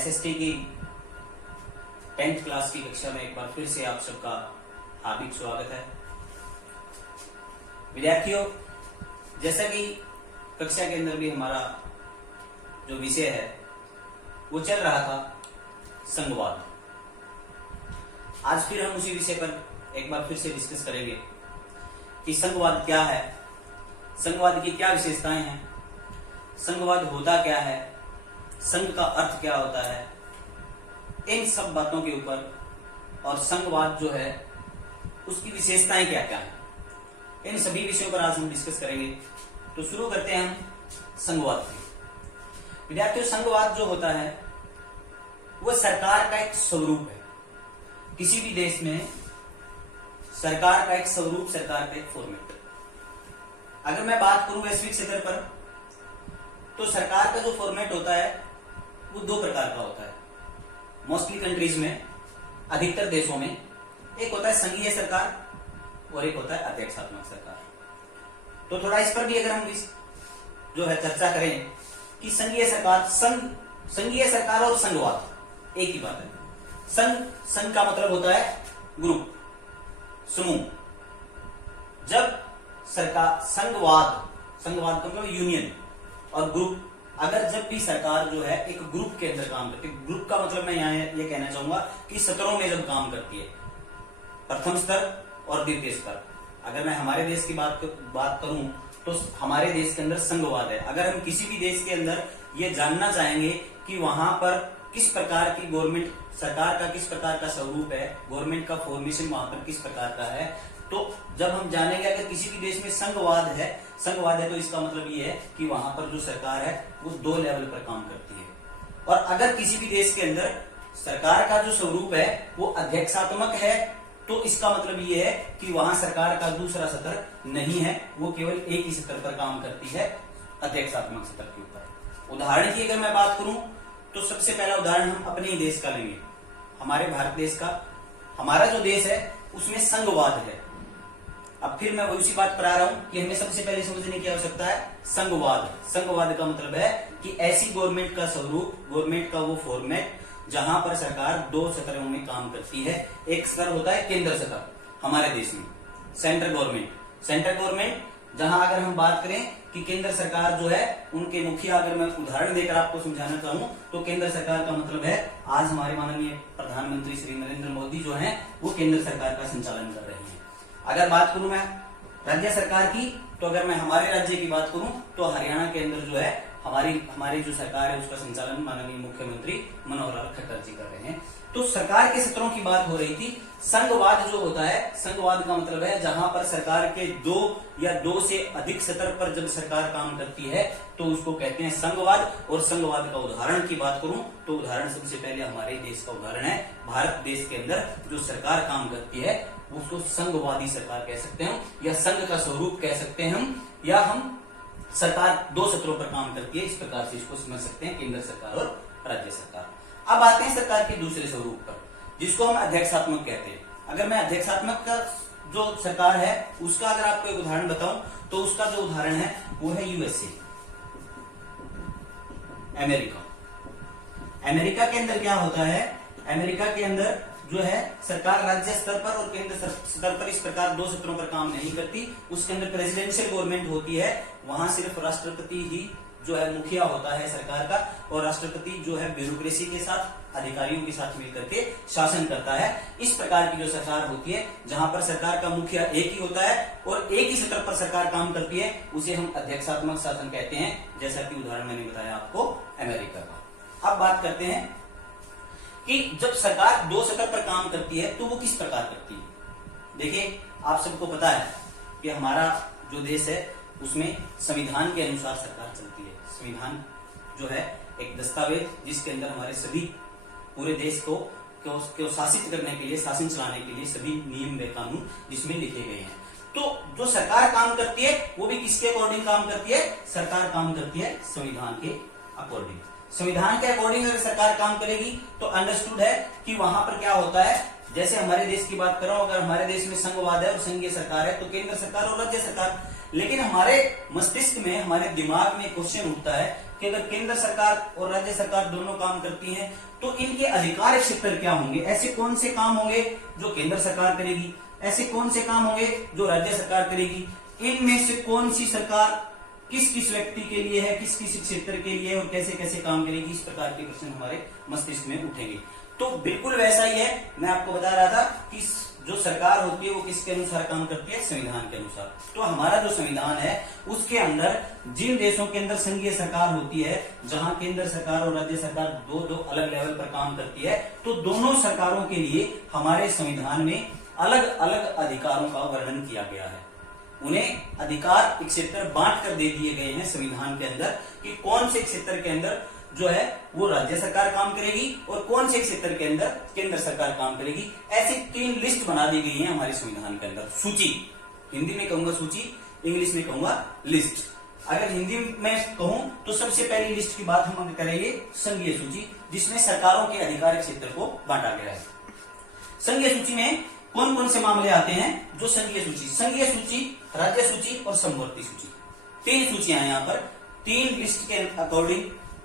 SST की 10th class की कक्षा में एक बार फिर से आप सबका हार्दिक स्वागत है। विद्यार्थियों, जैसा कि कक्षा के अंदर भी हमारा जो विषय है वो चल रहा था संघवाद। आज फिर हम उसी विषय पर एक बार फिर से डिस्कस करेंगे कि संघवाद क्या है, संघवाद की क्या विशेषताएं हैं, संघवाद होता क्या है, संघ का अर्थ क्या होता है, इन सब बातों के ऊपर और संघवाद जो है उसकी विशेषताएं क्या क्या हैं, इन सभी विषयों पर आज हम डिस्कस करेंगे। तो शुरू करते हैं हम संघवाद से। विद्यार्थियों, संघवाद जो होता है वो सरकार का एक स्वरूप है। किसी भी देश में सरकार का एक स्वरूप, सरकार का एक फॉर्मेट। अगर मैं बात करूं वैश्विक स्तर पर, तो सरकार का जो फॉर्मेट होता है वो दो प्रकार का होता है। मोस्टली कंट्रीज में, अधिकतर देशों में, एक होता है संघीय सरकार और एक होता है अध्यक्षात्मक सरकार। तो थोड़ा इस पर भी अगर हम जो है चर्चा करें कि संघीय सरकार और संघवाद एक ही बात है। संघ का मतलब होता है ग्रुप, समूह। जब सरकार संघवाद का मतलब यूनियन और ग्रुप, अगर जब भी सरकार जो है एक ग्रुप के अंदर काम करती है, ग्रुप का मतलब मैं यहाँ ये कहना चाहूंगा कि सत्रों में जब काम करती है, प्रथम स्तर और द्वितीय स्तर। अगर मैं हमारे देश की बात करूं तो हमारे देश के अंदर संघवाद है। अगर हम किसी भी देश के अंदर ये जानना चाहेंगे कि वहां पर किस प्रकार की गवर्नमेंट, सरकार का किस प्रकार का स्वरूप है, गवर्नमेंट का फॉर्मेशन वहां पर किस प्रकार का है, तो जब हम जानेंगे अगर किसी भी देश में संघवाद है तो इसका मतलब ये है कि वहां पर जो सरकार है वो दो लेवल पर काम करती है। और अगर किसी भी देश के अंदर सरकार का जो स्वरूप है वो अध्यक्षात्मक है, तो इसका मतलब ये है कि वहां सरकार का दूसरा स्तर नहीं है, वो केवल एक ही स्तर पर काम करती है, अध्यक्षात्मक स्तर के ऊपर। उदाहरण की अगर मैं बात करूं तो सबसे पहला उदाहरण हम अपने ही देश का लेंगे, हमारे भारत देश का। हमारा जो देश है उसमें संघवाद है। अब फिर मैं उसी बात पर आ रहा हूं कि हमें सबसे पहले समझने की आवश्यकता है संघवाद का मतलब है कि ऐसी गवर्नमेंट का स्वरूप, गवर्नमेंट का वो फॉर्मेट जहां पर सरकार दो स्तरों में काम करती है। एक स्तर होता है केंद्र स्तर, हमारे देश में सेंट्रल गवर्नमेंट, जहां अगर हम बात करें कि केंद्र सरकार जो है उनके मुखिया, अगर मैं उदाहरण देकर आपको समझाना चाहूं तो केंद्र सरकार का मतलब है आज हमारे माननीय प्रधानमंत्री श्री नरेंद्र मोदी जो है वो केंद्र सरकार का संचालन कर रहे हैं। अगर बात करूं मैं राज्य सरकार की, तो अगर मैं हमारे राज्य की बात करूं तो हरियाणा के अंदर जो है हमारी जो सरकार है उसका संचालन माननीय मुख्यमंत्री मनोहर लाल खट्टर जी कर रहे हैं। तो सरकार के स्तरों की बात हो रही थी। संघवाद जो होता है, संघवाद का मतलब है जहां पर सरकार के दो या दो से अधिक स्तर पर जब सरकार काम करती है तो उसको कहते हैं संघवाद। और संघवाद का उदाहरण की बात करूं तो उदाहरण सबसे पहले हमारे देश का उदाहरण है। भारत देश के अंदर जो सरकार काम करती है उसको संघवादी सरकार कह सकते हैं, या संघ का स्वरूप कह सकते हैं हम, या हम सरकार दो स्तरों पर काम करती है, इस प्रकार से इसको समझ सकते हैं, केंद्र सरकार और राज्य सरकार। अब आते हैं सरकार के दूसरे स्वरूप पर, जिसको हम अध्यक्षात्मक कहते हैं। अगर मैं अध्यक्षात्मक का जो सरकार है उसका अगर आपको एक उदाहरण बताऊं तो उसका जो उदाहरण है वो है यूएसए, अमेरिका के अंदर क्या होता है, अमेरिका के अंदर जो है सरकार राज्य स्तर पर और केंद्र स्तर पर इस प्रकार दो स्तरों पर काम नहीं करती। उसके अंदर प्रेसिडेंशियल गवर्नमेंट होती है, वहां सिर्फ राष्ट्रपति ही जो है मुखिया होता है सरकार का, और राष्ट्रपति जो है ब्यूरोक्रेसी के साथ, अधिकारियों के साथ मिलकर के शासन करता है। इस प्रकार की जो सरकार होती है जहां पर सरकार का मुखिया एक ही होता है और एक ही स्तर पर सरकार काम करती है, उसे हम अध्यक्षात्मक शासन कहते हैं, जैसा कि उदाहरण मैंने बताया आपको अमेरिका का। अब बात करते हैं कि जब सरकार दो स्तर पर काम करती है तो वो किस प्रकार करती है। देखिए, आप सबको पता है कि हमारा जो देश है उसमें संविधान के अनुसार सरकार चलती है। संविधान जो है एक दस्तावेज जिसके अंदर हमारे सभी पूरे देश को शासित करने के लिए, शासन चलाने के लिए सभी नियम व कानून जिसमें लिखे गए हैं। तो जो सरकार काम करती है वो भी किसके अकॉर्डिंग काम करती है, सरकार काम करती है संविधान के अकॉर्डिंग। संविधान के अकॉर्डिंग अगर सरकार काम करेगी तो अंडरस्टूड है कि वहां पर क्या होता है, जैसे हमारे देश की बात कर रहा हूं, अगर हमारे देश में संघवाद है और संघीय सरकार है तो केंद्र सरकार और राज्य सरकार। लेकिन हमारे मस्तिष्क में, हमारे दिमाग में क्वेश्चन उठता है कि अगर केंद्र सरकार और राज्य सरकार दोनों काम करती हैं तो इनके अधिकार क्षेत्र क्या होंगे, ऐसे कौन से काम होंगे जो केंद्र सरकार करेगी, ऐसे कौन से काम होंगे जो राज्य सरकार करेगी, इनमें से कौन सी सरकार किस किस व्यक्ति के लिए है, किस किस क्षेत्र के लिए और कैसे कैसे काम करेगी, इस प्रकार के प्रश्न हमारे मस्तिष्क में उठेंगे। तो बिल्कुल वैसा ही है, मैं आपको बता रहा था कि जो सरकार होती है वो किसके अनुसार काम करती है, संविधान के अनुसार। तो हमारा जो संविधान है उसके अंदर जिन देशों के अंदर संघीय सरकार होती है, जहां केंद्र सरकार और राज्य सरकार दो दो अलग लेवल पर काम करती है, तो दोनों सरकारों के लिए हमारे संविधान में अलग अलग अधिकारों का वर्णन किया गया है। उन्हें अधिकार क्षेत्र बांट कर दे दिए गए हैं संविधान के अंदर कि कौन से क्षेत्र के अंदर जो है वो राज्य सरकार काम करेगी और कौन से क्षेत्र के अंदर केंद्र सरकार काम करेगी। ऐसी 3 लिस्ट बना दी गई है हमारे संविधान के अंदर। सूची, हिंदी में कहूंगा सूची, इंग्लिश में कहूंगा लिस्ट। अगर हिंदी में कहूं तो सबसे पहली लिस्ट की बात हम करेंगे संघीय सूची, जिसमें सरकारों के अधिकार क्षेत्र को बांटा गया है। संघीय सूची में कौन कौन से मामले आते हैं, जो संघीय सूची, राज्य सूची और समवर्ती सूची, 3 सूचियां यहाँ पर 3 लिस्ट के अकॉर्डिंग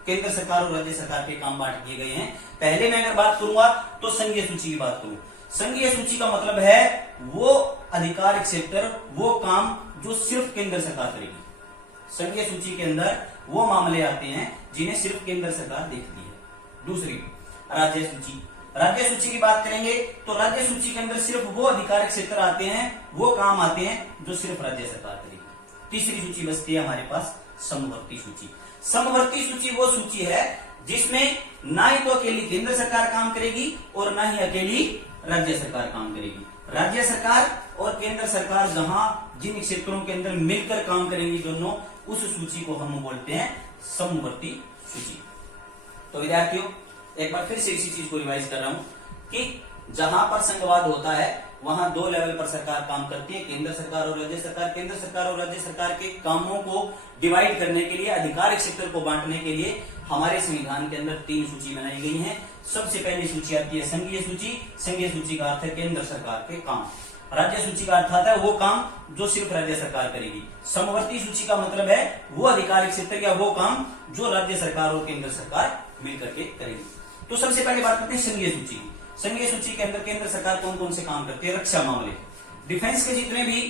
केंद्र सरकार और राज्य सरकार के काम बांट दिए गए हैं। पहले मैं अगर बात करूंगा तो संघीय सूची की बात करूं। संघीय सूची का मतलब है वो अधिकार क्षेत्र, वो काम जो सिर्फ केंद्र सरकार करेगी। संघीय सूची के अंदर वो मामले आते हैं जिन्हें सिर्फ केंद्र सरकार देखती है। दूसरी राज्य सूची, राज्य सूची की बात करेंगे तो राज्य सूची के अंदर सिर्फ वो अधिकार क्षेत्र आते हैं, वो काम आते हैं जो सिर्फ राज्य सरकार करेगी। तीसरी सूची बचती है हमारे पास समवर्ती सूची। समवर्ती सूची वो सूची है जिसमें ना ही तो अकेली केंद्र सरकार काम करेगी और ना ही अकेली राज्य सरकार काम करेगी। राज्य सरकार और केंद्र सरकार जहां जिन क्षेत्रों के अंदर मिलकर काम करेंगी दोनों, उस सूची को हम बोलते हैं समवर्ती सूची। तो विद्यार्थियों एक बार फिर से इसी चीज को रिवाइज कर रहा हूं कि जहां पर संघवाद होता है वहां 2 लेवल पर सरकार काम करती है, केंद्र सरकार और राज्य सरकार। केंद्र सरकार और राज्य सरकार के कामों को डिवाइड करने के लिए, अधिकार क्षेत्र को बांटने के लिए हमारे संविधान के अंदर 3 सूची बनाई गई है। सबसे पहली सूची आती है संघीय सूची। संघीय सूची का अर्थ है केंद्र सरकार के काम। राज्य सूची का अर्थ आता है वो काम जो सिर्फ राज्य सरकार करेगी। समवर्ती सूची का मतलब है वो अधिकार क्षेत्र या वो काम जो राज्य सरकार और केंद्र सरकार मिलकर के करेगी। तो सबसे पहले बात करते हैं संघीय सूची की। संघीय सूची के अंदर केंद्र सरकार कौन कौन से काम करती है, रक्षा मामले, डिफेंस के जितने भी,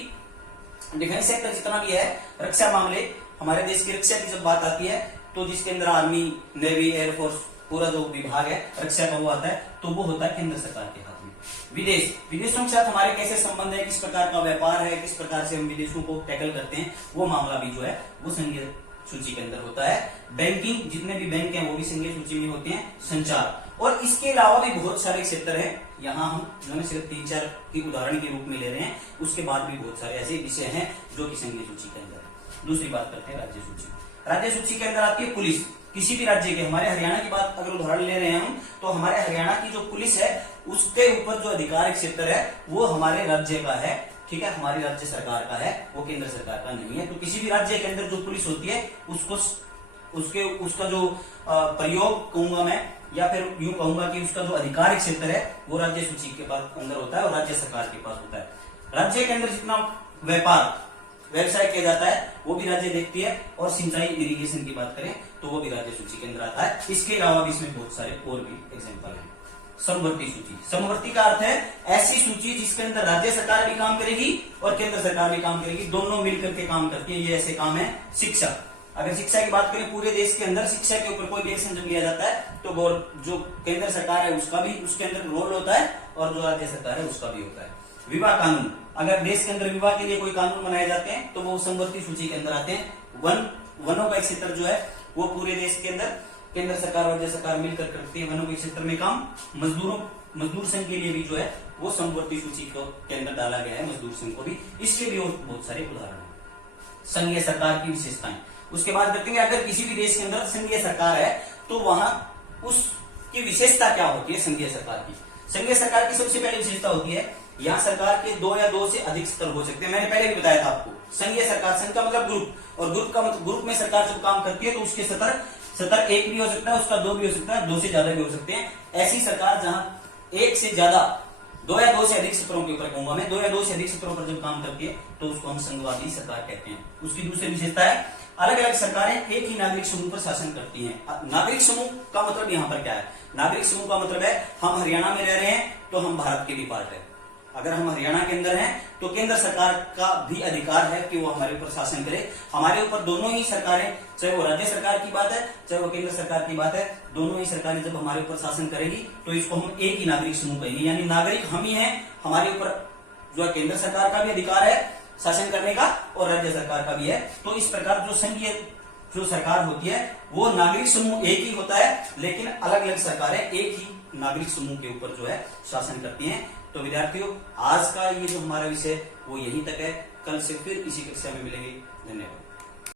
डिफेंस सेक्टर जितना भी है, रक्षा मामले, हमारे देश की रक्षा की जब बात आती है तो जिसके अंदर आर्मी, नेवी, एयरफोर्स, पूरा जो विभाग है रक्षा का वो आता है, तो वो होता है केंद्र सरकार के हाथ में। विदेश, विदेशों के साथ हमारे कैसे संबंध है, किस प्रकार का व्यापार है, किस प्रकार से हम विदेशों को टैकल करते हैं, वो मामला भी जो है वो संघीय सूची के अंदर होता है। बैंकिंग, जितने भी बैंक हैं वो भी संघीय सूची में होते हैं। संचार, और इसके अलावा भी बहुत सारे क्षेत्र हैं, यहाँ हम सिर्फ 3-4 की उदाहरण के रूप में ले रहे हैं, उसके बाद भी बहुत सारे ऐसे विषय हैं जो कि संघीय सूची के अंदर है। दूसरी बात करते हैं राज्य सूची। राज्य सूची के अंदर आती है पुलिस। किसी भी राज्य के, हमारे हरियाणा की बात अगर उदाहरण ले रहे हैं हम, तो हमारे हरियाणा की जो पुलिस है उसके ऊपर जो अधिकार क्षेत्र है वो हमारे राज्य का है, ठीक है, हमारी राज्य सरकार का है, वो केंद्र सरकार का नहीं है। तो किसी भी राज्य के अंदर जो पुलिस होती है उसको उसका जो प्रयोग कहूंगा मैं, या फिर यूं कहूंगा कि उसका जो अधिकार क्षेत्र है वो राज्य सूची के पास अंदर होता है और राज्य सरकार के पास होता है। राज्य के अंदर जितना व्यापार व्यवसाय किया जाता है वो भी राज्य देखती है, और सिंचाई इरिगेशन की बात करें तो वो भी राज्य सूची के अंदर आता है। इसके अलावा भी इसमें बहुत सारे और भी एग्जाम्पल हैं। समवर्ती सूची, समवर्ती का अर्थ है ऐसी सूची जिसके अंदर राज्य सरकार भी काम करेगी और केंद्र सरकार भी काम करेगी, दोनों मिलकर के काम करती है। ये ऐसे काम है। शिक्षा, अगर शिक्षा की बात करें पूरे देश के अंदर शिक्षा के ऊपर कोई भी एक्शन जब लिया जाता है तो जो केंद्र सरकार है उसका भी उसके अंदर रोल होता है और जो राज्य सरकार है उसका भी होता है। विवाह कानून, अगर देश के अंदर विवाह के लिए कोई कानून बनाए जाते हैं तो वो समवर्ती सूची के अंदर आते हैं। वनों का क्षेत्र जो है वो पूरे देश के अंदर केंद्र सरकार और राज्य सरकार मिलकर करती है वनों के क्षेत्र में काम। मजदूर संघ के लिए भी जो है वो समवर्ती सूची के अंदर डाला गया है, मजदूर संघ को भी। इसके भी और बहुत सारे उदाहरण हैं। संघीय सरकार की विशेषताएं, उसके बाद देखेंगे अगर किसी भी देश के अंदर संघीय सरकार है तो वहां उसकी विशेषता क्या होती है। संघीय सरकार की, संघीय सरकार की सबसे पहली विशेषता होती है यहाँ सरकार के 2 या 2 से अधिक स्तर हो सकते हैं। मैंने पहले भी बताया था आपको, संघीय सरकार, संघ का मतलब ग्रुप, और ग्रुप का मतलब ग्रुप में सरकार जब काम करती है तो उसके सतर 1 भी हो सकता है, उसका 2 भी हो सकता है, 2 से ज्यादा भी हो सकते हैं। ऐसी सरकार जहां 1 से ज्यादा, 2 या 2 से अधिक सत्रों के ऊपर कहूंगा मैं, 2 या 2 से अधिक सत्रों पर जब काम करती है तो उसको हम संघवादी सरकार कहते हैं। उसकी दूसरी विशेषता है अलग अलग सरकारें एक ही नागरिक समूह पर शासन करती हैं। नागरिक समूह का मतलब यहाँ पर क्या है? नागरिक समूह का मतलब है हम हरियाणा में रह रहे हैं तो हम भारत के भी पार्ट है। अगर हम हरियाणा के अंदर हैं तो केंद्र सरकार का भी अधिकार है कि वो हमारे ऊपर शासन करे। हमारे ऊपर दोनों ही सरकारें, चाहे वो राज्य सरकार की बात है चाहे वो केंद्र सरकार की बात है, दोनों ही सरकारें जब हमारे ऊपर शासन करेगी तो इसको हम एक ही नागरिक समूह कहेंगे। यानी नागरिक हम ही हैं, हमारे ऊपर जो है केंद्र सरकार का भी अधिकार है शासन करने का और राज्य सरकार का भी है। तो इस प्रकार जो संघीय जो सरकार होती है वो नागरिक समूह एक ही होता है, लेकिन अलग अलग सरकारें एक ही नागरिक समूह के ऊपर जो है शासन करती हैं। तो विद्यार्थियों, आज का ये जो हमारा विषय वो यहीं तक है। कल से फिर इसी कक्षा में मिलेंगे। धन्यवाद।